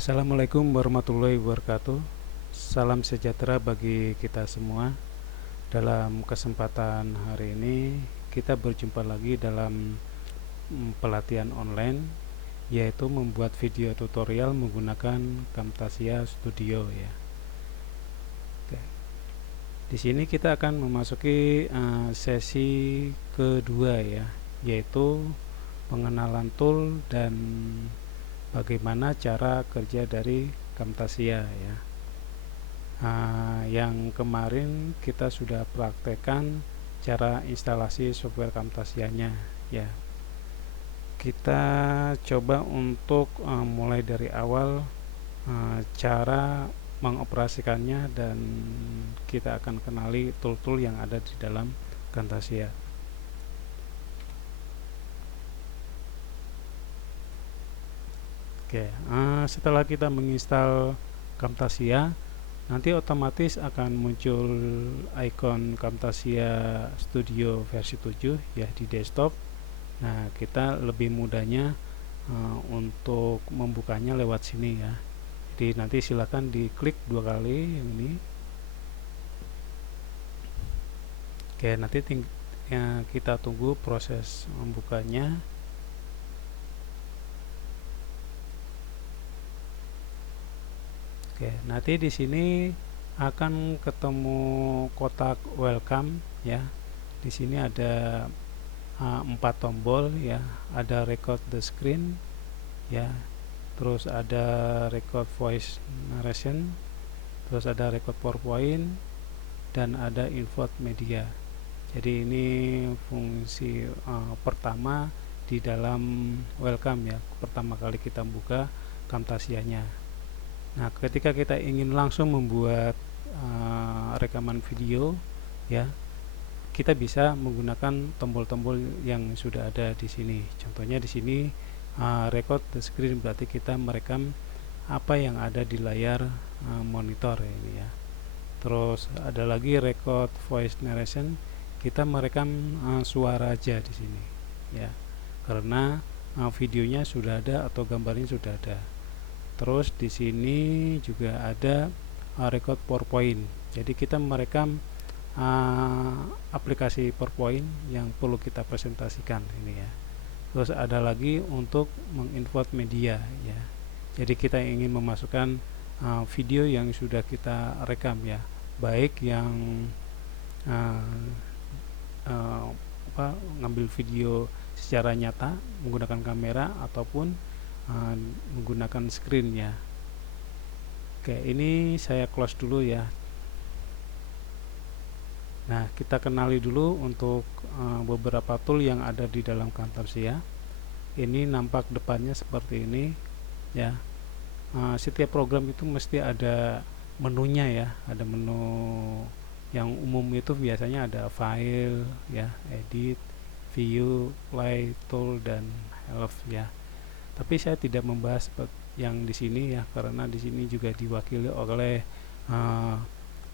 Assalamualaikum warahmatullahi wabarakatuh. Salam sejahtera bagi kita semua. Dalam kesempatan hari ini kita berjumpa lagi dalam pelatihan online, yaitu membuat video tutorial menggunakan Camtasia Studio ya. Oke. Di sini kita akan memasuki sesi kedua ya, yaitu pengenalan tool dan bagaimana cara kerja dari Camtasia ya. Yang kemarin kita sudah praktekkan cara instalasi software Camtasianya ya. Kita coba untuk mulai dari awal cara mengoperasikannya, dan kita akan kenali tool-tool yang ada di dalam Camtasia. Oke, setelah kita menginstal Camtasia, nanti otomatis akan muncul icon Camtasia Studio versi 7 ya di desktop. Nah, kita lebih mudahnya untuk membukanya lewat sini ya. Jadi nanti silakan diklik 2 kali yang ini. Oke, nanti kita tunggu proses membukanya. Oke, nanti di sini akan ketemu kotak welcome ya. Di sini ada 4 tombol ya. Ada record the screen ya. Terus ada record voice narration, terus ada record PowerPoint, dan ada invert media. Jadi ini fungsi pertama di dalam welcome ya. Pertama kali kita buka Camtasianya. Nah, ketika kita ingin langsung membuat rekaman video ya, kita bisa menggunakan tombol-tombol yang sudah ada di sini. Contohnya di sini record the screen, berarti kita merekam apa yang ada di layar monitor ini ya. Terus ada lagi record voice narration, kita merekam suara aja di sini ya, karena videonya sudah ada atau gambarnya sudah ada. Terus di sini juga ada record PowerPoint. Jadi kita merekam aplikasi PowerPoint yang perlu kita presentasikan ini ya. Terus ada lagi untuk menginvert media ya. Jadi kita ingin memasukkan video yang sudah kita rekam ya, baik yang ngambil video secara nyata menggunakan kamera ataupun menggunakan screen ya. Oke, ini saya close dulu ya. Nah, kita kenali dulu untuk beberapa tool yang ada di dalam Camtasia. Ini nampak depannya seperti ini ya. Setiap program itu mesti ada menunya ya. Ada menu yang umum itu biasanya ada file ya, edit, view, play, tool, dan help ya. Tapi saya tidak membahas yang di sini ya, karena di sini juga diwakili oleh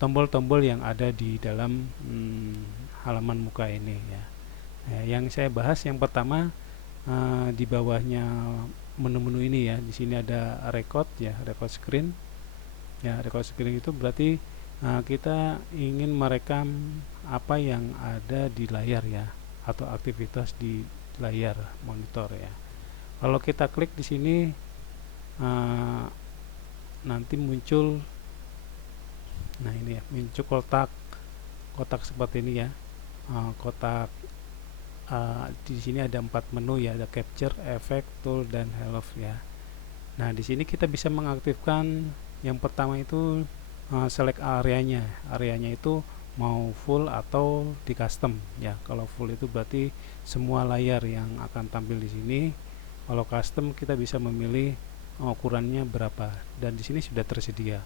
tombol-tombol yang ada di dalam halaman muka ini ya. Yang saya bahas yang pertama di bawahnya menu-menu ini ya. Di sini ada record ya, record screen. Ya, record screen itu berarti kita ingin merekam apa yang ada di layar ya, atau aktivitas di layar monitor ya. Kalau kita klik di sini nanti muncul, nah ini ya, muncul kotak seperti ini ya. Kotak di sini ada 4 menu ya, ada capture, effect, tool, dan help ya. Nah, di sini kita bisa mengaktifkan yang pertama itu select areanya. Areanya itu mau full atau di custom ya. Kalau full itu berarti semua layar yang akan tampil di sini. Kalau custom kita bisa memilih ukurannya berapa, dan di sini sudah tersedia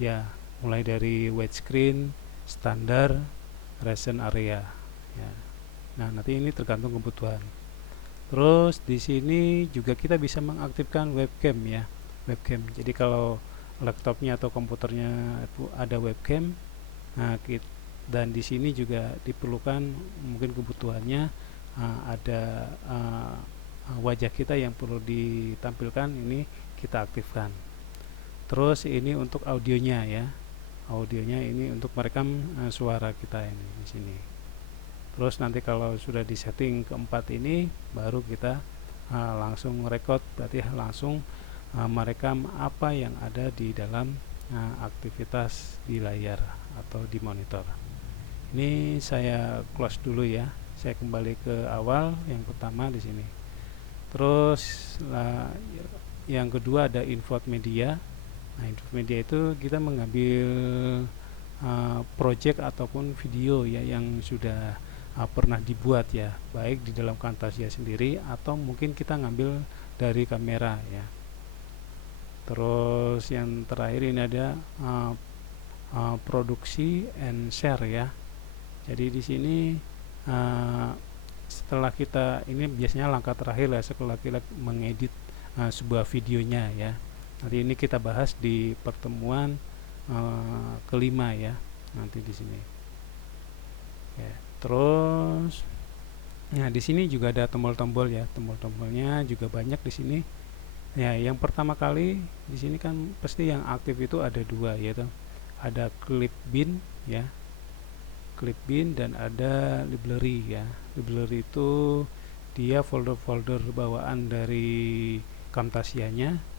ya, mulai dari widescreen, standar, recent area ya. Nah, nanti ini tergantung kebutuhan. Terus di sini juga kita bisa mengaktifkan webcam ya, webcam. Jadi kalau laptopnya atau komputernya itu ada webcam, nah dan di sini juga diperlukan mungkin kebutuhannya ada wajah kita yang perlu ditampilkan, ini kita aktifkan. Terus ini untuk audionya ya, audionya ini untuk merekam suara kita ini di sini. Terus nanti kalau sudah di setting keempat ini baru kita langsung record, berarti langsung merekam apa yang ada di dalam aktivitas di layar atau di monitor. Ini saya close dulu ya. Saya kembali ke awal yang pertama di sini. Terus yang kedua ada input media. Nah, input media itu kita mengambil project ataupun video ya yang sudah pernah dibuat ya, baik di dalam Camtasia sendiri atau mungkin kita ngambil dari kamera ya. Terus yang terakhir ini ada produksi and share ya. Jadi di sini setelah kita, ini biasanya langkah terakhir ya setelah kita mengedit sebuah videonya ya. Nanti ini kita bahas di pertemuan kelima ya, nanti di sini. Ya, terus, nah di sini juga ada tombol-tombol ya, tombol-tombolnya juga banyak di sini. Ya, yang pertama kali di sini kan pasti yang aktif itu ada dua, yaitu ada clip bin ya, clip bin, dan ada library ya. Library itu dia folder-folder bawaan dari Camtasianya.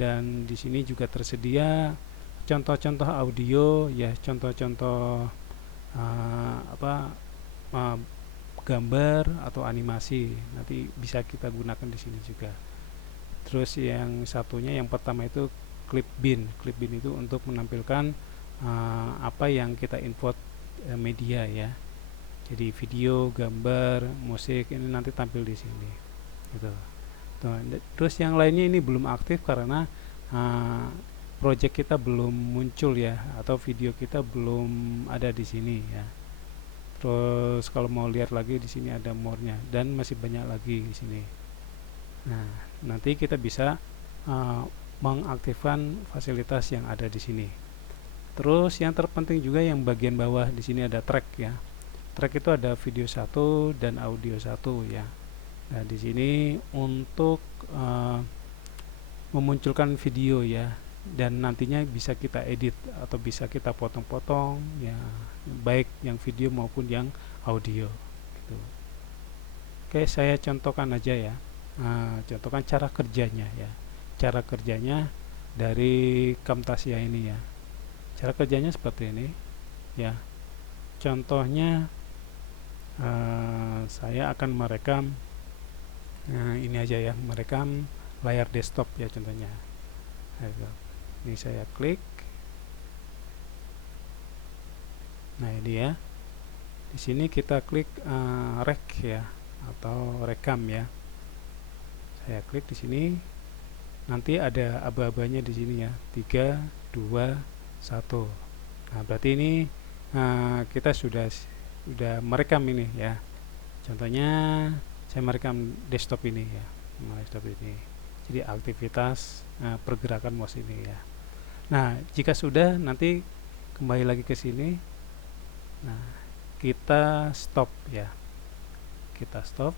Dan di sini juga tersedia contoh-contoh audio ya, contoh-contoh gambar atau animasi, nanti bisa kita gunakan di sini juga. Terus yang satunya, yang pertama itu clip bin. Clip bin itu untuk menampilkan apa yang kita import media ya. Jadi video, gambar, musik ini nanti tampil di sini. Gitu. Terus yang lainnya ini belum aktif karena project kita belum muncul ya, atau video kita belum ada di sini ya. Terus kalau mau lihat lagi di sini ada more-nya dan masih banyak lagi di sini. Nah, nanti kita bisa mengaktifkan fasilitas yang ada di sini. Terus yang terpenting juga yang bagian bawah di sini ada track ya. Track itu ada video 1 dan audio 1 ya. Nah, di sini untuk memunculkan video ya, dan nantinya bisa kita edit atau bisa kita potong-potong ya, baik yang video maupun yang audio gitu. Oke, saya contohkan aja ya. Contohkan cara kerjanya ya. Cara kerjanya dari Camtasia ini ya. Cara kerjanya seperti ini ya. Contohnya saya akan merekam ini aja ya, merekam layar desktop ya contohnya. Ini saya klik. Nah, ini ya. Di sini kita klik rek ya, atau rekam ya. Saya klik di sini. Nanti ada aba-abanya di sini ya. 3, 2, 1. Nah, berarti ini kita sudah merekam ini ya. Contohnya saya merekam desktop ini ya, desktop ini. Jadi aktivitas pergerakan mouse ini ya. Nah, jika sudah, nanti kembali lagi ke sini. Nah, kita stop ya. Kita stop.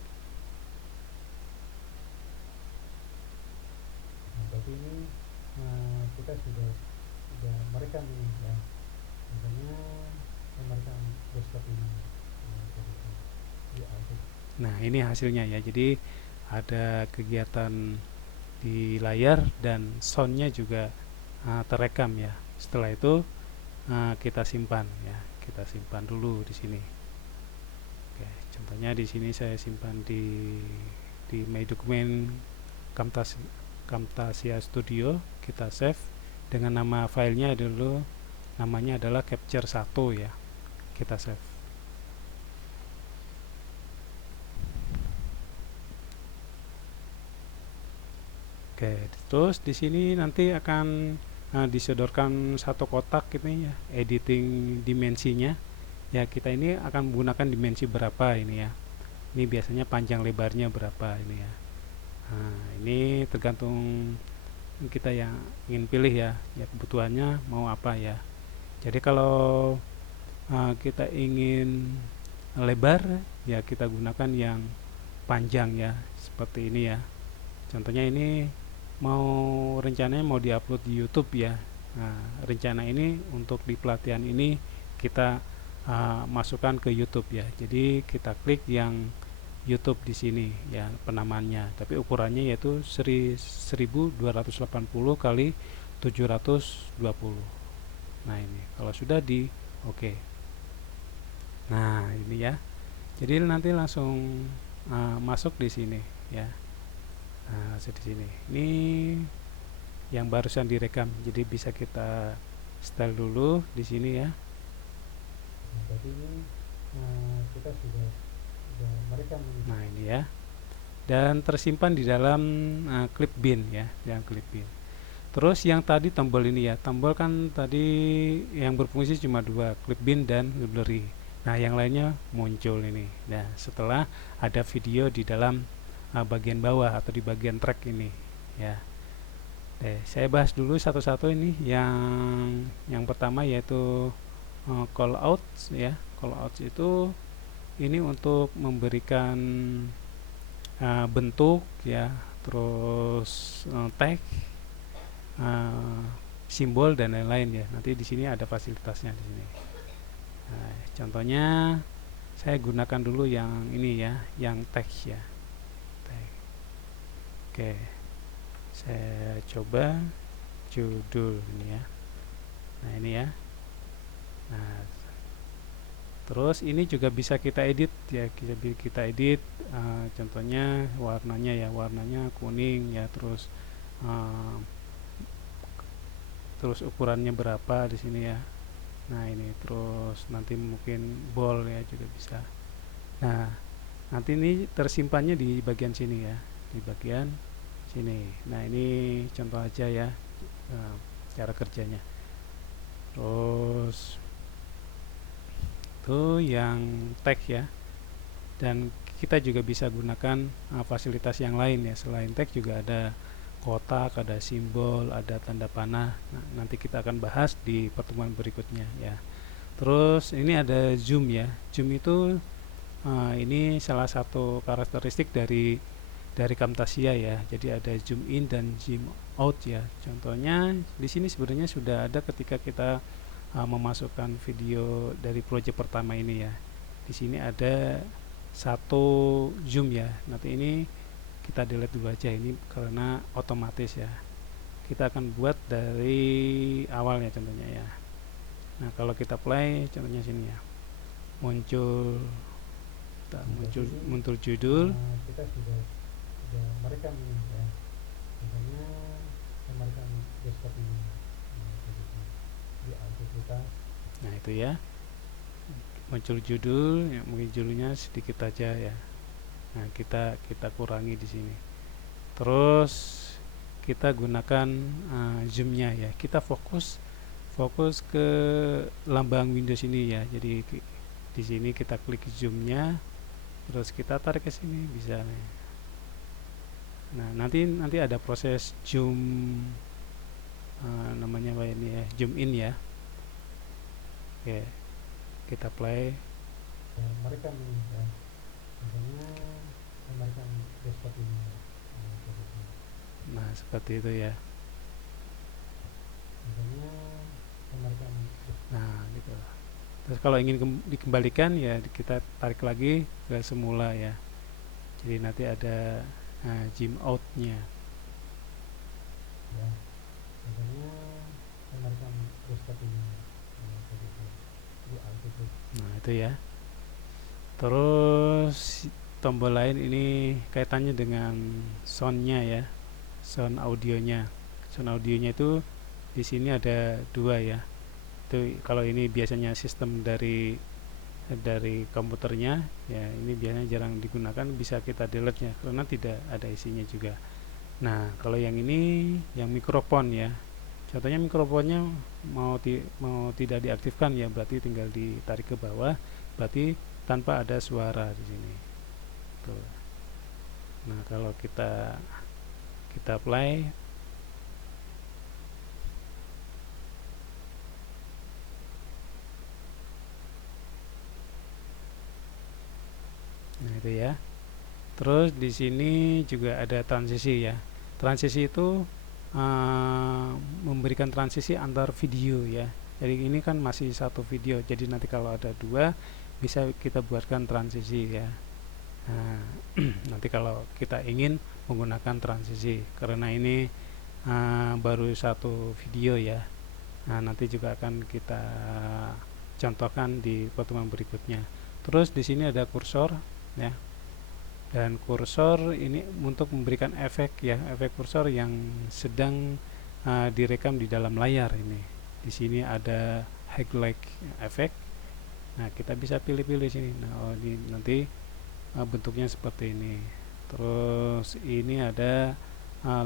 Nah, berarti ini kita sudah merekam ini ya. Contohnya saya merekam desktop ini. Nah, ini hasilnya ya. Jadi ada kegiatan di layar dan soundnya juga terekam ya. Setelah itu kita simpan ya. Kita simpan dulu di sini. Oke, contohnya di sini saya simpan di My Document Camtasia Studio. Kita save dengan nama filenya dulu, namanya adalah Capture 1 ya. Kita save. Oke, terus di sini nanti akan disodorkan satu kotak ini ya, editing dimensinya. Ya, kita ini akan menggunakan dimensi berapa ini ya. Ini biasanya panjang lebarnya berapa ini ya. Nah, ini tergantung kita yang ingin pilih ya. Ya, kebutuhannya mau apa ya. Jadi kalau kita ingin lebar ya, kita gunakan yang panjang ya, seperti ini ya. Contohnya ini mau rencananya mau diupload di YouTube ya. Nah, rencana ini untuk di pelatihan ini kita masukkan ke YouTube ya. Jadi kita klik yang YouTube di sini ya penamaannya. Tapi ukurannya yaitu 1280 kali 720. Nah, ini kalau sudah di oke. Nah, ini ya. Jadi nanti langsung masuk di sini ya. Nah, di sini. Ini yang barusan direkam. Jadi bisa kita style dulu di sini ya. Jadi ini kita sudah merekam ini. Nah, ini ya. Dan tersimpan di dalam clip bin ya, yang clip bin. Terus yang tadi tombol ini ya, tombol kan tadi yang berfungsi cuma dua, clip bin dan library. Nah, yang lainnya muncul ini. Nah, setelah ada video di dalam bagian bawah atau di bagian track ini ya. Saya bahas dulu satu-satu ini. Yang pertama yaitu call out ya. Call out itu ini untuk memberikan bentuk ya, terus tag, simbol dan lain-lain ya. Nanti di sini ada fasilitasnya di sini. Nah, contohnya saya gunakan dulu yang ini ya, yang teks ya. Tag. Oke, saya coba judul ini ya. Nah, ini ya. Nah, terus ini juga bisa kita edit ya, kita edit contohnya warnanya kuning ya, terus ukurannya berapa di sini ya. Nah, ini terus nanti mungkin bold ya juga bisa. Nah, nanti ini tersimpannya di bagian sini ya, di bagian sini. Nah, ini contoh aja ya cara kerjanya. Terus itu yang tag ya, dan kita juga bisa gunakan fasilitas yang lain ya. Selain tag juga ada kotak, ada simbol, ada tanda panah. Nah, nanti kita akan bahas di pertemuan berikutnya ya. Terus ini ada zoom ya. Zoom itu ini salah satu karakteristik dari Camtasia ya. Jadi ada zoom in dan zoom out ya. Contohnya di sini sebenarnya sudah ada ketika kita memasukkan video dari project pertama ini ya. Di sini ada satu zoom ya. Nanti ini kita delete dulu aja ini karena otomatis ya. Kita akan buat dari awal ya contohnya ya. Nah, kalau kita play contohnya sini ya. Muncul judul. Kita sudah merekam ini ya. Misalnya merekam desktop ini. Di aktivitas. Nah, itu ya. Muncul judul, ya, mungkin judulnya sedikit aja ya. Nah, kita kurangi di sini. Terus kita gunakan zoomnya ya. Kita fokus ke lambang Windows ini ya. Jadi di sini kita klik zoomnya, terus kita tarik ke sini bisa nih. Nah, nanti ada proses zoom namanya apa ini ya, zoom in ya. Oke, kita play. Merekam ini ya. Misalnya merekam desktop ini. Nah, seperti itu ya. Misalnya merekam. Nah, gitu. Terus kalau ingin dikembalikan ya kita tarik lagi ke semula ya. Jadi nanti ada zoom out-nya. Ya. Misalnya merekam desktop ini. Nah, itu ya. Terus tombol lain ini kaitannya dengan soundnya ya, sound audionya. Sound audionya itu di sini ada dua ya. Itu kalau ini biasanya sistem dari komputernya ya, ini biasanya jarang digunakan, bisa kita delete ya karena tidak ada isinya juga. Nah, kalau yang ini yang mikrofon ya. Contohnya mikrofonnya mau tidak diaktifkan ya, berarti tinggal ditarik ke bawah, berarti tanpa ada suara di sini. Tuh. Nah, kalau kita play. Nah, itu ya. Terus di sini juga ada transisi ya. transisi itu memberikan transisi antar video ya. Jadi ini kan masih satu video, jadi nanti kalau ada dua bisa kita buatkan transisi ya. Nah, nanti kalau kita ingin menggunakan transisi, karena ini baru satu video ya. Nah, nanti juga akan kita contohkan di pertemuan berikutnya. Terus di sini ada kursor ya. Dan kursor ini untuk memberikan efek ya, efek kursor yang sedang direkam di dalam layar ini. Di sini ada highlight efek. Nah, kita bisa pilih-pilih sini. Nah, ini nanti bentuknya seperti ini. Terus ini ada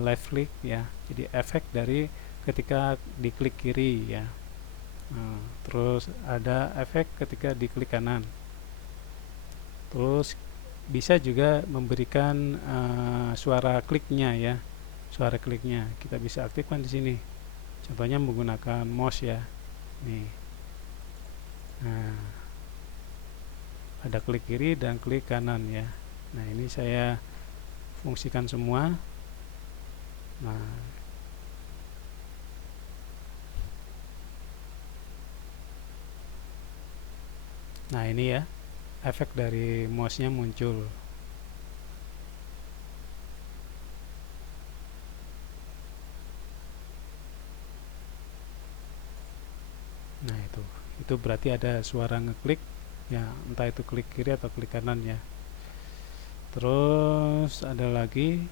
left click ya. Jadi efek dari ketika diklik kiri ya. Terus ada efek ketika diklik kanan. Terus bisa juga memberikan suara kliknya ya, suara kliknya kita bisa aktifkan di sini. Contohnya menggunakan mouse ya, nih. Nah, ada klik kiri dan klik kanan ya. Nah, ini saya fungsikan semua. Nah ini ya, efek dari mouse-nya muncul. Nah itu berarti ada suara ngeklik ya, entah itu klik kiri atau klik kanan ya. Terus ada lagi,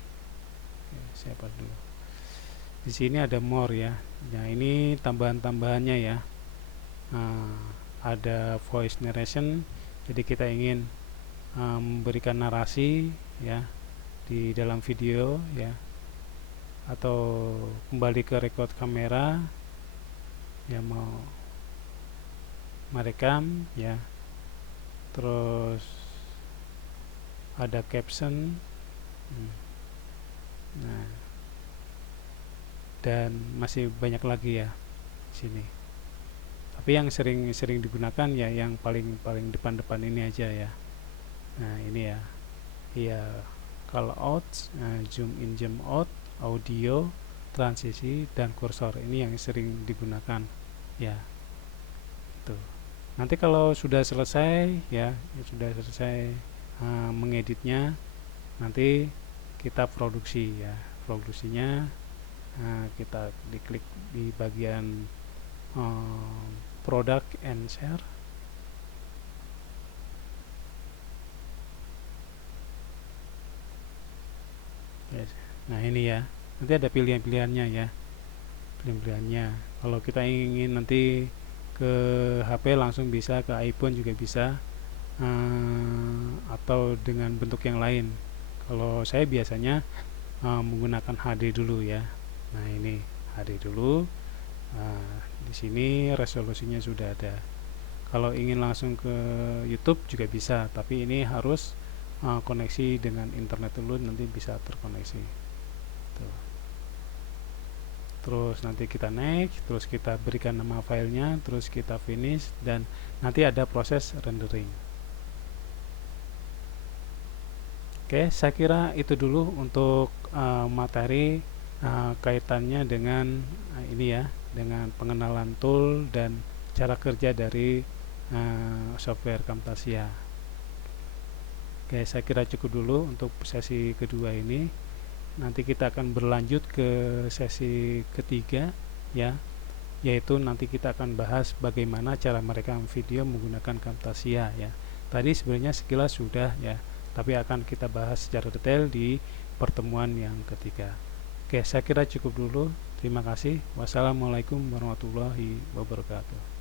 siapa dulu? Di sini ada more ya. Nah ini tambahan-tambahannya ya. Ada voice narration, jadi kita ingin memberikan narasi ya di dalam video ya, atau kembali ke record kamera ya, mau merekam ya. Terus ada caption, nah dan masih banyak lagi ya sini. Tapi yang sering digunakan ya yang paling depan ini aja ya. Nah ini ya, iya, call out, zoom in zoom out, audio, transisi, dan kursor. Ini yang sering digunakan ya. Tuh. Nanti kalau sudah selesai ya, sudah selesai mengeditnya, nanti kita produksi ya. Produksinya kita diklik di bagian product and share. Yes. Nah ini ya, nanti ada pilihan-pilihannya ya, pilihan-pilihannya. Kalau kita ingin nanti ke HP langsung bisa, ke iPhone juga bisa, atau dengan bentuk yang lain. Kalau saya biasanya menggunakan HD dulu ya. Nah ini HD dulu. Di sini resolusinya sudah ada. Kalau ingin langsung ke YouTube juga bisa, tapi ini harus koneksi dengan internet dulu, nanti bisa terkoneksi. Tuh. Terus nanti kita next, terus kita berikan nama filenya, terus kita finish, dan nanti ada proses rendering. Oke, saya kira itu dulu untuk materi kaitannya dengan ini ya, dengan pengenalan tool dan cara kerja dari software Camtasia. Oke, saya kira cukup dulu untuk sesi kedua ini. Nanti kita akan berlanjut ke sesi ketiga ya, yaitu nanti kita akan bahas bagaimana cara merekam video menggunakan Camtasia ya. Tadi sebenarnya sekilas sudah ya, tapi akan kita bahas secara detail di pertemuan yang ketiga. Oke, saya kira cukup dulu. Terima kasih. Wassalamualaikum warahmatullahi wabarakatuh.